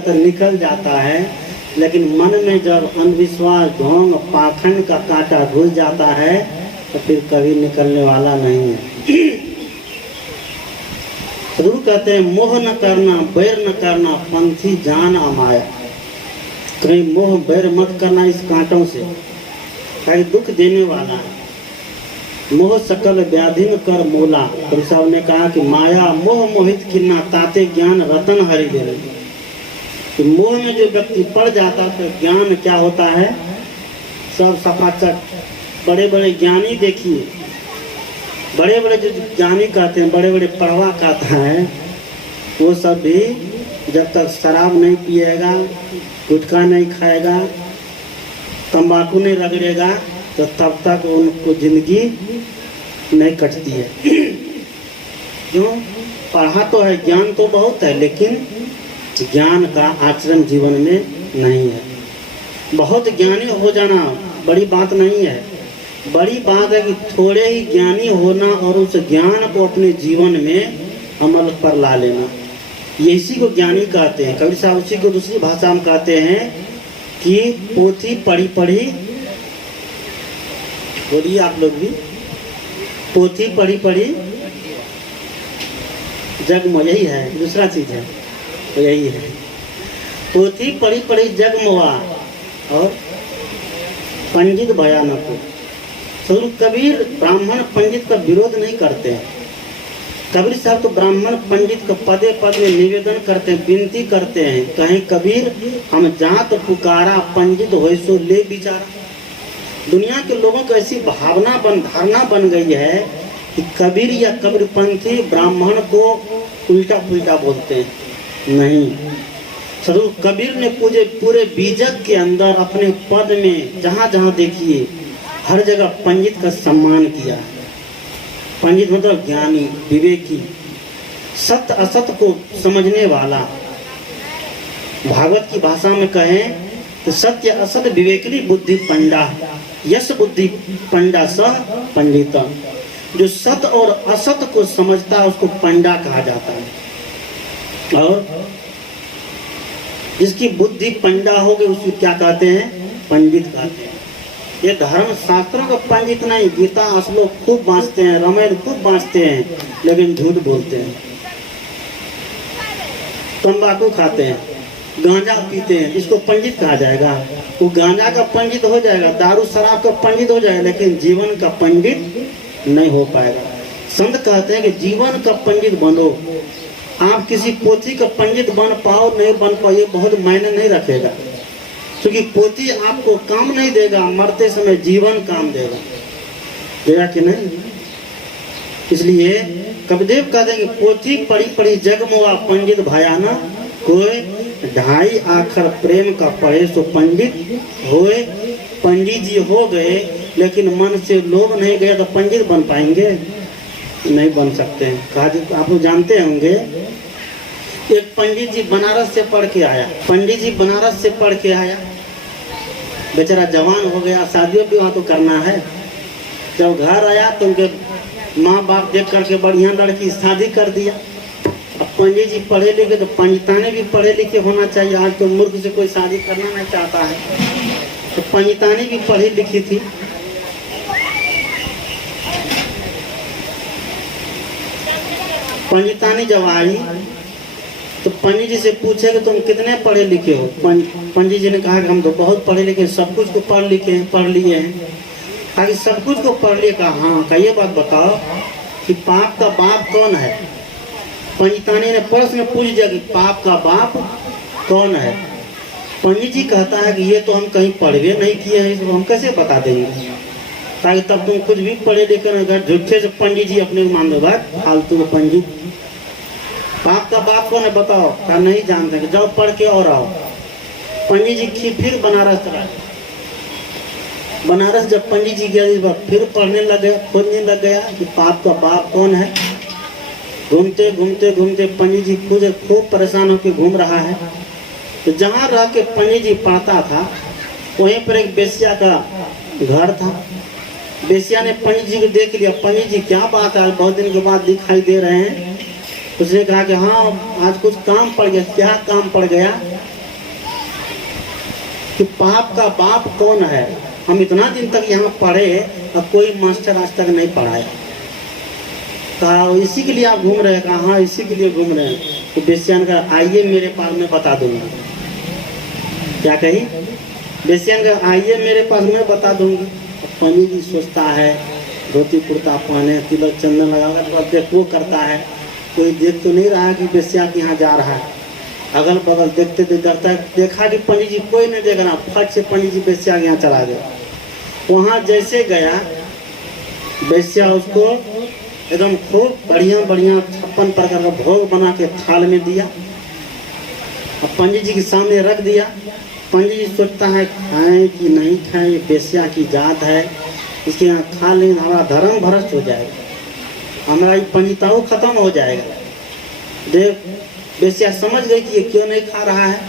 तो निकल जाता है, लेकिन मन में जब अंधविश्वास, ढोंग, पाखंड का कांटा घुस जाता है तो फिर कभी निकलने वाला नहीं है। गुरु कहते हैं मोह न करना, बैर न करना, पंथी जान अमाया। कहीं मोह बैर मत करना इस कांटों से, कहीं दुख देने वाला है। मोह सकल व्याधि न कर मोला। गुरु साहब ने कहा कि माया मोह मोहित किन्ना, ताते ज्ञान रतन हरि दे। तो मोह में जो व्यक्ति पड़ जाता है तो ज्ञान क्या होता है, सब सपाचक। बड़े बड़े ज्ञानी देखिए, बड़े बड़े जो ज्ञानी कहते हैं, बड़े बड़े पढ़वा कहता है, वो सब भी जब तक शराब नहीं पिएगा, गुटखा नहीं खाएगा, तंबाकू नहीं रगड़ेगा, तो तब तक उनको जिंदगी नहीं कटती है। क्यों? पढ़ा तो है, ज्ञान तो बहुत है, लेकिन ज्ञान का आचरण जीवन में नहीं है। बहुत ज्ञानी हो जाना बड़ी बात नहीं है, बड़ी बात है कि थोड़े ही ज्ञानी होना और उस ज्ञान को अपने जीवन में अमल पर ला लेना, ये इसी को ज्ञानी कहते हैं। कबीर साहब उसी को दूसरी भाषा में कहते हैं कि पोथी पढ़ी पढ़ी, बोलिए आप लोग भी, पोथी पढ़ी पढ़ी जग में, यही है, दूसरा चीज है तो यही है। पोथी पढ़ी पढ़ी जग मोआ और पंडित भयानक। स्वरूप कबीर ब्राह्मण पंडित का विरोध नहीं करते हैं। कबीर साहब तो ब्राह्मण पंडित का पदे पद में निवेदन करते हैं, विनती करते हैं, कहीं कबीर हम जात पुकारा, पंडित होय सो ले बिचारा। दुनिया के लोगों को ऐसी धारणा बन गई है कि कबीर या कबीरपंथी ब्राह्मण को उल्टा पुल्टा बोलते हैं। नहीं, स्वरूप कबीर ने पूरे बीजक के अंदर अपने पद में जहाँ जहाँ देखिए हर जगह पंडित का सम्मान किया। पंडित मतलब ज्ञानी, विवेकी, सत्य असत्य को समझने वाला। भागवत की भाषा में कहें तो सत्य असत्य विवेकनी बुद्धि पंडा, यश बुद्धि पंडा सह पंडित। जो सत्य और असत्य को समझता है उसको पंडा कहा जाता है, और जिसकी बुद्धि पंडा हो गई उसको क्या कहते हैं, पंडित कहते हैं। ये धर्म शास्त्रों का पंडित नहीं, गीता श्लोक खूब बांचते हैं, रामायण खूब बांचते हैं, लेकिन झूठ बोलते हैं, तंबाकू खाते हैं, गांजा पीते हैं, इसको पंडित कहा जाएगा? वो गांजा का पंडित हो जाएगा, दारू शराब का पंडित हो जाएगा, लेकिन जीवन का पंडित नहीं हो पाएगा। संत कहते हैं कि जीवन का पंडित बनो। आप किसी पोथी का पंडित बन पाओ नहीं बन पाओ, ये बहुत मायने नहीं रखेगा, क्योंकि पोथी आपको काम नहीं देगा, मरते समय जीवन काम देगा कि नहीं? इसलिए कबीरदेव कहते हैं कि पोथी पढ़ी पढ़ी जग मोआ, पंडित भयाना कोई, ढाई आखर प्रेम का पढ़े सो पंडित होए। पंडित जी हो गए लेकिन मन से लोभ नहीं गया तो पंडित बन पाएंगे? नहीं बन सकते हैं। कहा आप लोग जानते होंगे, एक पंडित जी बनारस से पढ़ के आया, पंडित जी बनारस से पढ़ के आया, बेचारा जवान हो गया, शादियों विवाह तो करना है। जब घर आया तो उनके माँ बाप देख करके बढ़िया लड़की शादी कर दिया। अब पंडित जी पढ़े लिखे तो पंडिताने भी पढ़े लिखे होना चाहिए। आज तो मूर्ख से कोई शादी करना नहीं चाहता है, तो पंडितानी भी पढ़ी लिखी थी। पंडितानी जब आई तो पंडित जी से पूछे कि तुम कितने पढ़े लिखे हो? पंडित जी ने कहा कि हम तो बहुत पढ़े लिखे, सब कुछ को पढ़ लिए हैं। कहा सब कुछ को पढ़ लिए? कहा हाँ। का ये बात बताओ कि पाप का बाप कौन है? पंडितानी ने प्रश्न पूछ दिया कि पाप का बाप कौन है? पंडित जी कहता है कि ये तो हम कहीं पढ़वे नहीं किए हैं, इसको हम कैसे बता देंगे? ताकि तब तुम कुछ भी पढ़े लिखे अगर झूठे से पंडित जी अपने मान लो, बात फालतू पंडित। पाप का बाप कौन है बताओ? क्या नहीं जानते? जाओ पढ़ के और आओ। पंडित जी फिर बनारस चला। बनारस जब पंडित जी गया इस बार फिर पढ़ने लग गया, खोजने लग गया कि पाप का बाप कौन है। घूमते घूमते घूमते पंडित जी खूब परेशान होकर घूम रहा है। तो जहाँ रह के पंडित जी पढ़ता था वहीं पर एक बेस्या का घर था। बेस्या ने पंडित जी को देख लिया। पंडित जी क्या बात है, बहुत दिन के बाद दिखाई दे रहे हैं। उसने कहा कि हाँ आज कुछ काम पड़ गया। क्या काम पड़ गया? कि पाप का बाप कौन है? हम इतना दिन तक यहाँ पढ़े और कोई मास्टर आज तक नहीं पढ़ाया। कहा इसी के लिए आप घूम रहे हैं? कहा हाँ इसी के लिए घूम रहे हैं। तो बेसियान का आइए मेरे पास, मैं बता दूंगी। क्या कही? बेसियान का आइए मेरे पास, मैं बता दूंगी। पंडित जी सोचता है धोती कुर्ता पहने, तिलक चंदन लगाकर, तो अब देख वो करता है, कोई देख तो नहीं रहा है कि बेसिया के यहाँ जा रहा है। अगल बगल देखते करता है, देखा कि पंडित जी कोई नहीं देख रहा, फट से पंडित जी बेसिया के यहाँ चला गया। वहाँ जैसे गया, बेसिया उसको एकदम खूब बढ़िया बढ़िया 56 प्रकार का भोग बना के थाल में दिया और पंडित जी के सामने रख दिया। पंडित जी सोचता है खाएं कि नहीं खाएं, बेसिया की जात है, इसके यहाँ खा लेंगे हमारा धर्म भ्रष्ट हो जाएगा, हमारा ये पंडिताऊ खत्म हो जाएगा। देख बेसिया समझ गई कि ये क्यों नहीं खा रहा है।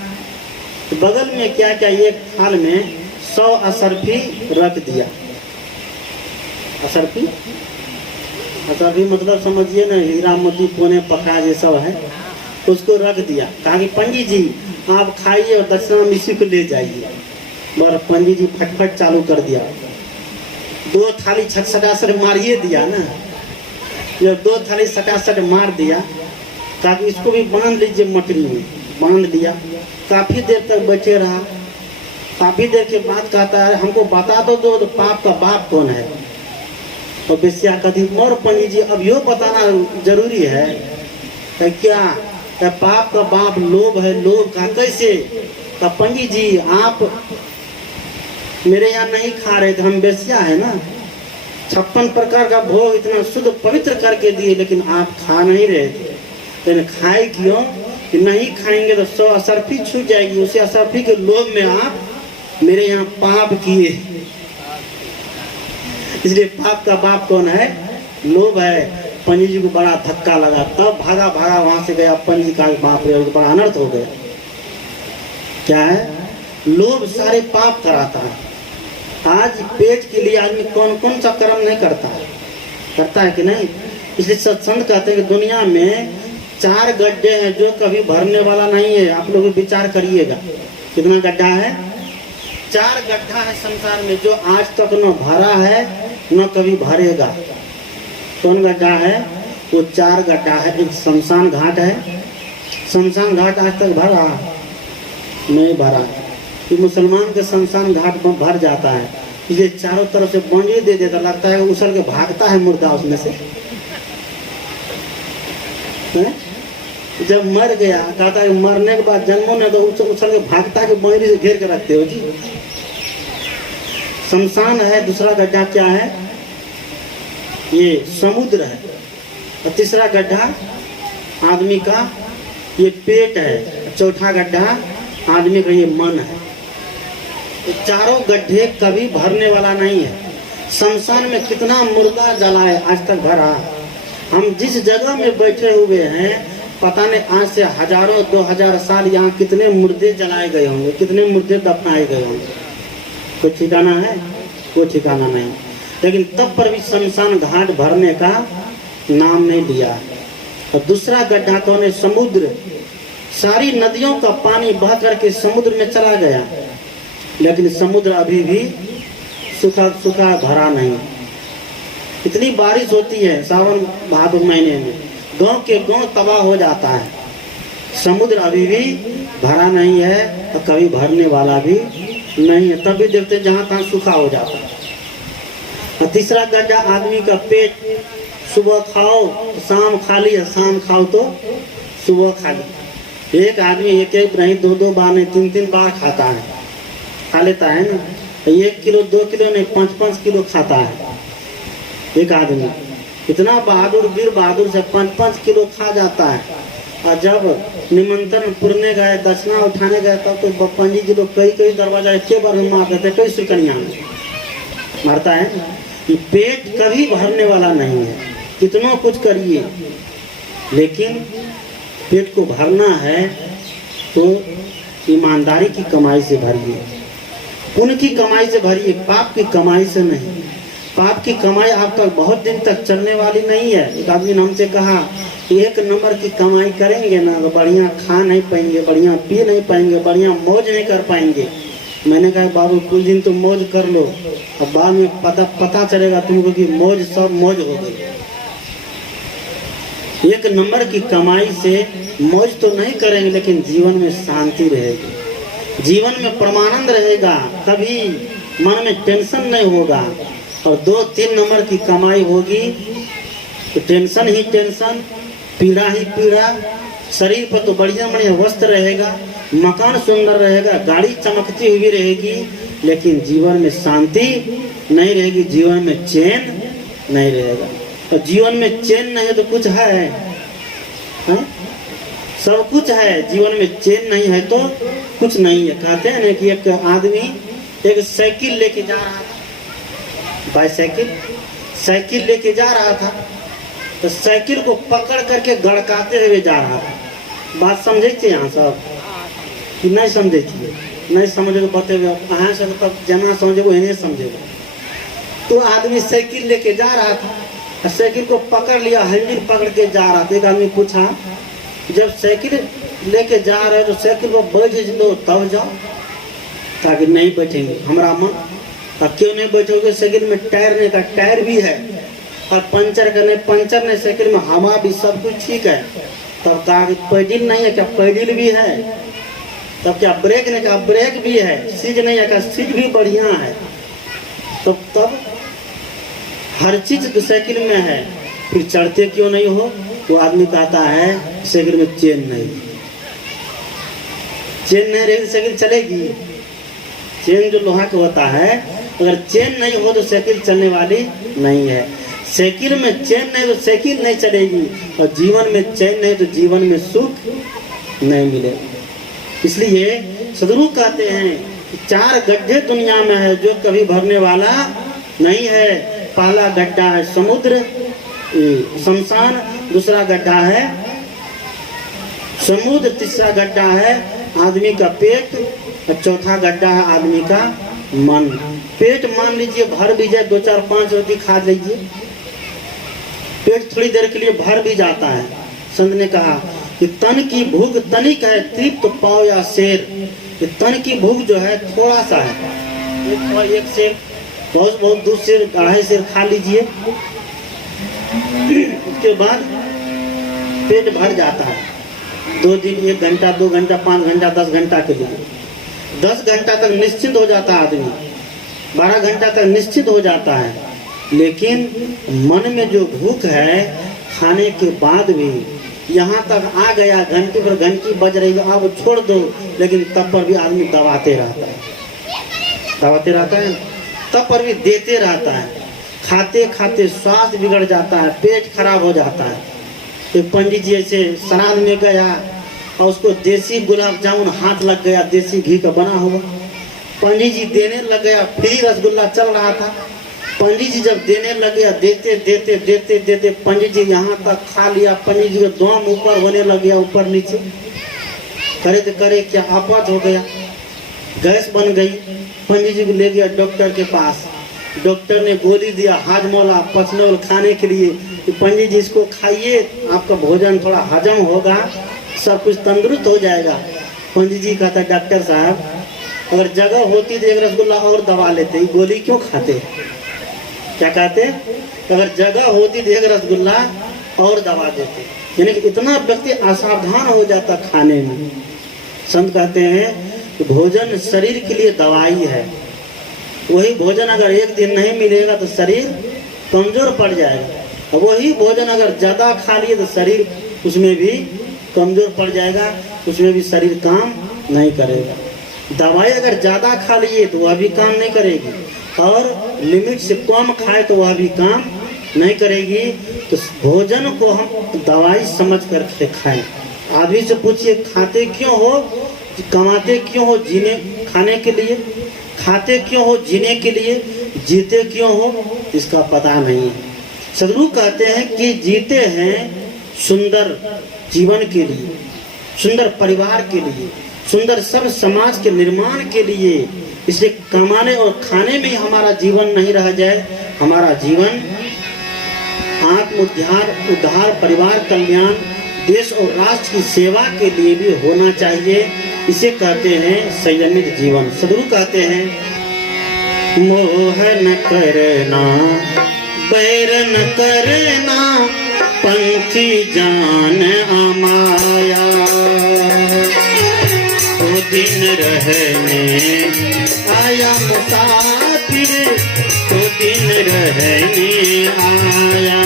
तो बगल में क्या क्या एक थाल में 100 असरफी रख दिया। असरफी असरफी मतलब समझिए ना, हीरा मोती पोने पका ये सब है, उसको रख दिया। कहा कि पंडित जी आप खाइए और दक्षिणा में इसी को ले जाइए। और पंडित जी फटफट चालू कर दिया, 2 थाली छटछटासट मारिए दिया ना। जब 2 थाली सटासट मार दिया, कहा कि इसको भी बांध लीजिए, मटरी में बांध दिया। काफी देर तक बैठे रहा। काफी देर के बाद कहता है हमको बता दो तो पाप का बाप कौन है। और बेसिया कहती और पंडित जी अब यो बताना जरूरी है। क्या? पाप का बाप लोभ है। लोभ का कैसे? तो पंडित जी आप मेरे यहाँ नहीं खा रहे थे, हम बेसिया है ना, 56 प्रकार का भोग इतना शुद्ध पवित्र करके दिए, लेकिन आप खा नहीं रहे थे। लेकिन खाए क्यों? कि नहीं खाएंगे तो 100 असरफी छूट जाएगी। उसी असरफी के लोभ में आप मेरे यहाँ पाप किए। इसलिए पाप का बाप कौन है? लोभ है। पंडित जी को बड़ा धक्का लगा, तब भागा भागा वहां से गया। पंडित जी का बाप रे, बड़ा अनर्थ हो गया। क्या है? लोभ सारे पाप कराता है। आज पेट के लिए आदमी कौन कौन सा कर्म नहीं करता है? करता है कि नहीं? इसलिए सत्संग कहते हैं कि दुनिया में 4 गड्ढे हैं जो कभी भरने वाला नहीं है। आप लोग विचार करिएगा कितना गड्ढा है? 4 गड्ढा है संसार में जो आज तक न भरा है न कभी भरेगा। कौन गड्ढा है? वो 4 गड्ढा है। एक शमशान घाट है। शमशान घाट आज तक भरा नहीं भरा। कि मुसलमान के शमशान घाट भर जाता है, ये चारों तरफ से बंजी दे देता, लगता है उछल के भागता है मुर्दा उसमें से। जब मर गया कहता है मरने के बाद जन्मों ने तो उछल के भागता है, बंजरी से घेर के रखते हो जी। शमशान है। दूसरा गड्ढा क्या है? ये समुद्र है। और तीसरा गड्ढा आदमी का ये पेट है। चौथा गड्ढा आदमी का ये मन है। तो चारों गड्ढे कभी भरने वाला नहीं है। शमशान में कितना मुर्दा जला है आज तक भरा। हम जिस जगह में बैठे हुए हैं पता नहीं आज से हजारों 2000 साल यहाँ कितने मुर्दे जलाए गए होंगे, कितने मुर्दे दफनाए गए होंगे। कोई ठिकाना है? कोई ठिकाना नहीं। लेकिन तब पर भी शमशान घाट भरने का नाम नहीं लिया। और दूसरा गड्ढा कौन है? समुद्र। सारी नदियों का पानी बह करके समुद्र में चला गया, लेकिन समुद्र अभी भी सूखा सूखा भरा नहीं। इतनी बारिश होती है सावन भादो महीने में, गांव के गांव तबाह हो जाता है। समुद्र अभी भी भरा नहीं है और कभी भरने वाला भी नहीं है। तभी देखते जहाँ तहाँ सूखा हो जाता है। और तीसरा गड्ढा आदमी का पेट। सुबह खाओ तो शाम खा लिया, शाम खाओ तो सुबह खा लिया। एक आदमी एक नहीं 2 बार नहीं 3 बार खाता है, खा लेता है ना। तो 1 किलो 2 किलो नहीं 5 किलो खाता है एक आदमी। इतना बहादुर वीर बहादुर से 5 किलो खा जाता है। और जब निमंत्रण पुरने गए, दक्षिणा उठाने गए, तब तो पंडित जी लोग कई दरवाजा के बार में मार देते, कई सुकनिया मारता है। कि पेट कभी भरने वाला नहीं है। कितना कुछ करिए, लेकिन पेट को भरना है तो ईमानदारी की कमाई से भरिए, पुण्य की कमाई से भरिए, पाप की कमाई से नहीं। पाप की कमाई आपका बहुत दिन तक चलने वाली नहीं है। एक आदमी ने हमसे कहा एक नंबर की कमाई करेंगे ना तो बढ़िया खा नहीं पाएंगे, बढ़िया पी नहीं पाएंगे, बढ़िया मौज नहीं कर पाएंगे। मैंने कहा बाबू कुछ दिन तुम मौज कर लो, अब बाद में पता चलेगा तुमको कि मौज सब मौज हो गई। एक नंबर की कमाई से मौज तो नहीं करेंगे, लेकिन जीवन में शांति रहेगी, जीवन में परमानंद रहेगा, कभी मन में टेंशन नहीं होगा। और 2-3 नंबर की कमाई होगी तो टेंशन ही टेंशन, पीड़ा ही पीड़ा। शरीर पर तो बढ़िया बढ़िया वस्त्र रहेगा, मकान सुंदर रहेगा, गाड़ी चमकती हुई रहेगी, लेकिन जीवन में शांति नहीं रहेगी, जीवन में चैन नहीं रहेगा। तो जीवन में चैन नहीं है तो कुछ है, हा? सब कुछ है, जीवन में चैन नहीं है तो कुछ नहीं है। कहते हैं ना कि एक आदमी एक साइकिल लेके जा रहा था, बाईसाइकिल साइकिल लेके जा रहा था, तो साइकिल को पकड़ करके गड़काते हुए जा रहा था। बात समझे थे यहाँ सब कि नहीं समझे थे? नहीं समझे तो बतेगा अहाँ सब, तब जना समझे वो नहीं समझेगा। तो आदमी साइकिल लेके जा रहा था, साइकिल को पकड़ लिया, हैंडल पकड़ के जा रहा था। एक आदमी पूछा जब साइकिल लेके जा रहे तो साइकिल को बैठ लो तब जाओ, ताकि नहीं बैठेंगे हमारा मन। अब क्यों नहीं बैठोगे? साइकिल में टायर नहीं का टायर भी है, और पंचर नहीं, साइकिल में हवा भी सब कुछ ठीक है। तब कहा कि पैडल नहीं है क्या? पैडल भी है। तब क्या ब्रेक नहीं का? ब्रेक भी है। सीट नहीं है क्या? सीट भी बढ़िया है। तो तब हर चीज साइकिल में है, फिर चढ़ते क्यों नहीं हो? तो आदमी कहता है साइकिल में चेन नहीं, चेन नहीं रहेगी साइकिल चलेगी? चेन जो लोहा का होता है, अगर चेन नहीं हो तो साइकिल चलने वाली नहीं है। साइकिल में चैन नहीं तो साइकिल नहीं चलेगी, और जीवन में चैन नहीं तो जीवन में सुख नहीं मिलेगा। इसलिए सदगुरु कहते हैं कि 4 गड्ढे दुनिया में है जो कभी भरने वाला नहीं है। पहला गड्ढा है समुद्र शमशान, दूसरा गड्ढा है समुद्र, तीसरा गड्ढा है आदमी का पेट, और चौथा गड्ढा है आदमी का मन। पेट मान लीजिए भर भी जाए, 2-4-5 रोटी खा लीजिए, पेट थोड़ी देर के लिए भर भी जाता है। संत ने कहा कि तन की भूख तनिक है, तृप्त पाओ या शेर। कि तन की भूख जो है थोड़ा सा है, एक शेर बहुत दूर शेर 2.5 शेर खा लीजिए, उसके बाद पेट भर जाता है। 2 दिन, 1 घंटा, 2 घंटा, 5 घंटा, 10 घंटा के लिए, 10 घंटा तक निश्चिंत हो जाता है आदमी, 12 घंटा तक निश्चित हो जाता है। लेकिन मन में जो भूख है, खाने के बाद भी यहाँ तक आ गया, घंटे पर घंटी बज रही है, अब छोड़ दो, लेकिन तब पर भी आदमी दबाते रहता है, तब पर भी देते रहता है। खाते खाते स्वास्थ्य बिगड़ जाता है, पेट खराब हो जाता है। तो पंडित जी ऐसे श्राद्ध में गया और उसको देसी गुलाब जामुन हाथ लग गया, देसी घी का बना हुआ। पंडित जी देने लग गया, फ्री रसगुल्ला चल रहा था। पंडित जी जब देने लग गया, देते देते देते देते पंडित जी यहाँ तक खा लिया, पंडित जी का दम ऊपर होने लग गया, ऊपर नीचे करे तो करे क्या, आफत हो गया, गैस बन गई। पंडित जी को ले गया डॉक्टर के पास, डॉक्टर ने गोली दिया हाजमोला पचनोल खाने के लिए कि पंडित जी इसको खाइए, आपका भोजन थोड़ा हजम होगा, सब कुछ तंदुरुस्त हो जाएगा। पंडित जी कहता डॉक्टर साहब अगर जगह होती तो 1 रसगुल्ला और दबा लेते, गोली क्यों खाते? क्या कहते? अगर जगह होती तो 1 रसगुल्ला और दबा देते। यानी कि इतना व्यक्ति असावधान हो जाता खाने में। संत कहते हैं कि भोजन शरीर के लिए दवाई है। वही भोजन अगर एक दिन नहीं मिलेगा तो शरीर कमजोर पड़ जाएगा, और वही भोजन अगर ज़्यादा खा लिए तो शरीर उसमें भी कमजोर पड़ जाएगा, उसमें भी शरीर काम नहीं करेगा। दवाई अगर ज़्यादा खा लिए तो वह भी काम नहीं करेगी, और लिमिट से कम खाए तो वह भी काम नहीं करेगी। तो भोजन को हम दवाई समझ कर खाएं। आदमी से पूछिए खाते क्यों हो, कमाते क्यों हो? जीने खाने के लिए। खाते क्यों हो? जीने के लिए। जीते क्यों हो? इसका पता नहीं है। सदगुरु कहते हैं कि जीते हैं सुंदर जीवन के लिए, सुंदर परिवार के लिए, सुंदर सब समाज के निर्माण के लिए। इसलिए कमाने और खाने में ही हमारा जीवन नहीं रह जाए, हमारा जीवन आत्म उद्धार, परिवार कल्याण, देश और राष्ट्र की सेवा के लिए भी होना चाहिए। इसे कहते हैं संयमित जीवन। सदगुरु कहते हैं, मोह न करना, बैर न करना, पंथी जान अमाया। वो दिन रहने आया मुसाफिर, वो दिन रहने आया।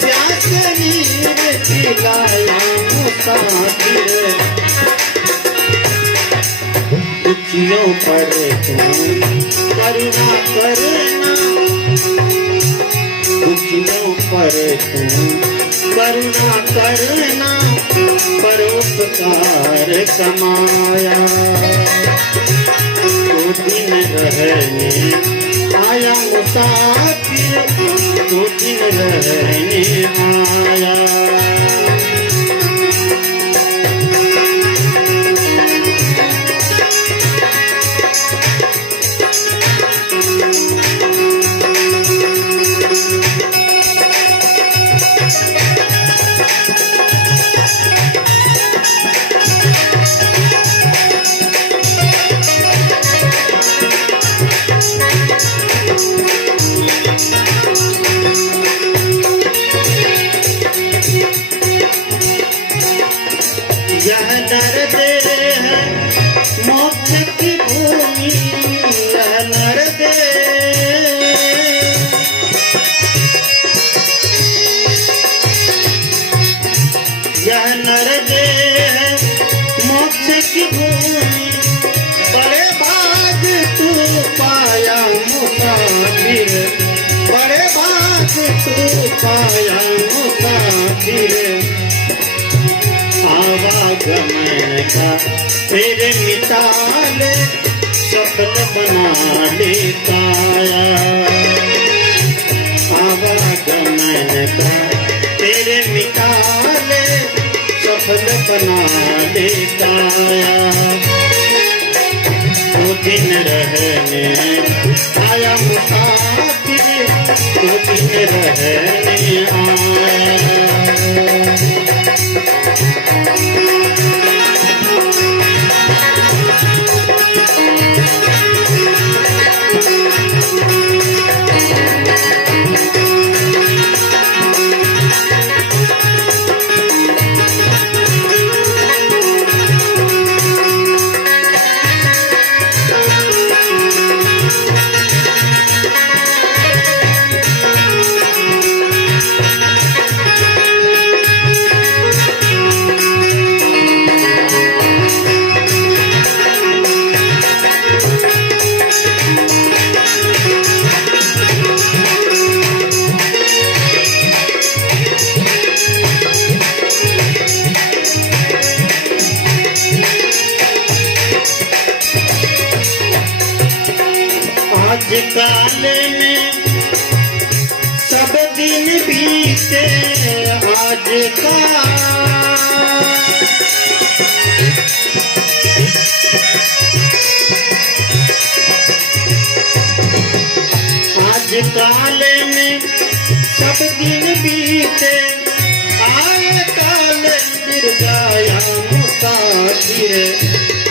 प्यास नीर पिलाया मुसाफिर, दुखियों पर तुम करुणा करना, दुखियों पर तुम करुणा करना, परोपकार कमाया। वो दिन रहने आया मुसाफिर, वो दिन रहने आया। यह नरदेह है मोक्ष की भूमि, यह नरदेह, यह नरदेह है मोक्ष की भूमि। बड़े भाग तू पाया मुसाफिर, बड़े भाग तू पाया मुसाफिर। आवागमन का फिर मिटा ले, सफल बना ले काया। आवागमन का फिर मिटा ले, सफल बना ले काया। वो दिन रहने आया मुसाफिर, वो दिन रहने आया। आज काल में सब दिन बीते, आज का आज काल में सब दिन बीते, आए काल बिरगाया मुसाफिर,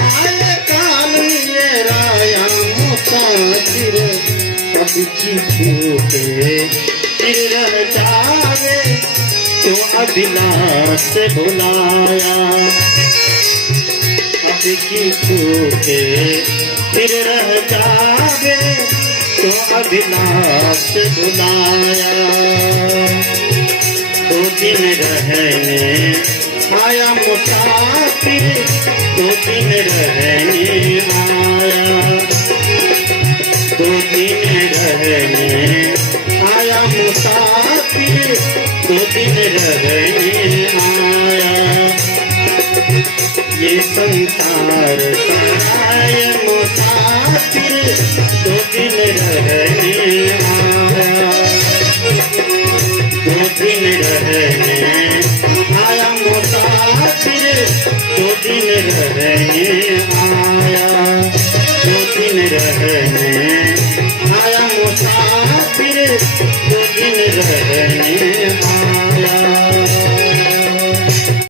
आए काल निराया मुसाफिर। अब छूटे फिर रह जावे, क्यों अभिलाष बुलाया। अब की छूटे फिर रह जावे तो अभिलाष बुलाया। 2 दिन रहने आया मुसाफिर, 2 दिन रहने आया, 2 दिन रहने आया मुसाफिर, 2 दिन रहने आया। ये संसार सराय